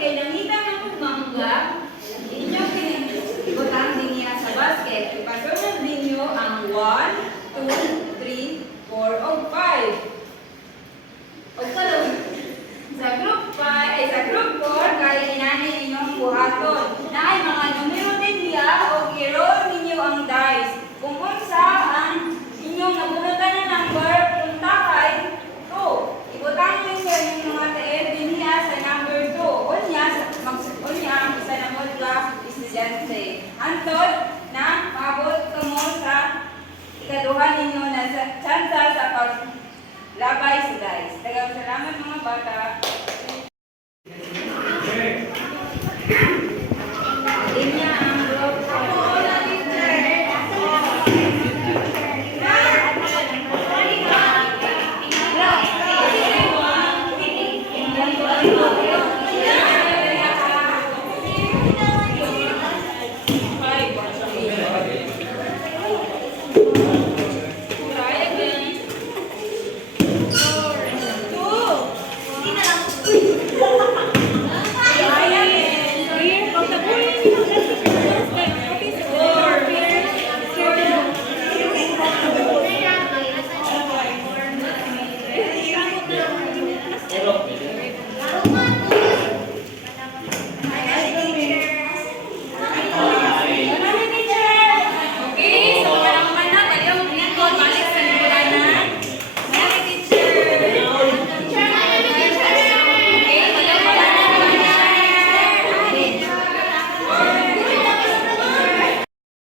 kay nangita ng mangga, inyo ibutang din niya sa basket. Ipasunod ninyo ang 1, 2, 3, 4, o 5. O sa group 5, ay sa group 4, kaya inanay ninyong buhaton. Na ay mga numero din niya o i-roll ninyo ang dice. Kung unsa ang inyong nabunutan na number, punta kay 2. Ibutang ninyo yung mga TF din niya sa number 2. Unya, isa na mo ka estudyante. Antod na mabot ka mo sa ikaduha ninyo na tsansa sa paglabay sa dice. Daghang salamat mga bata.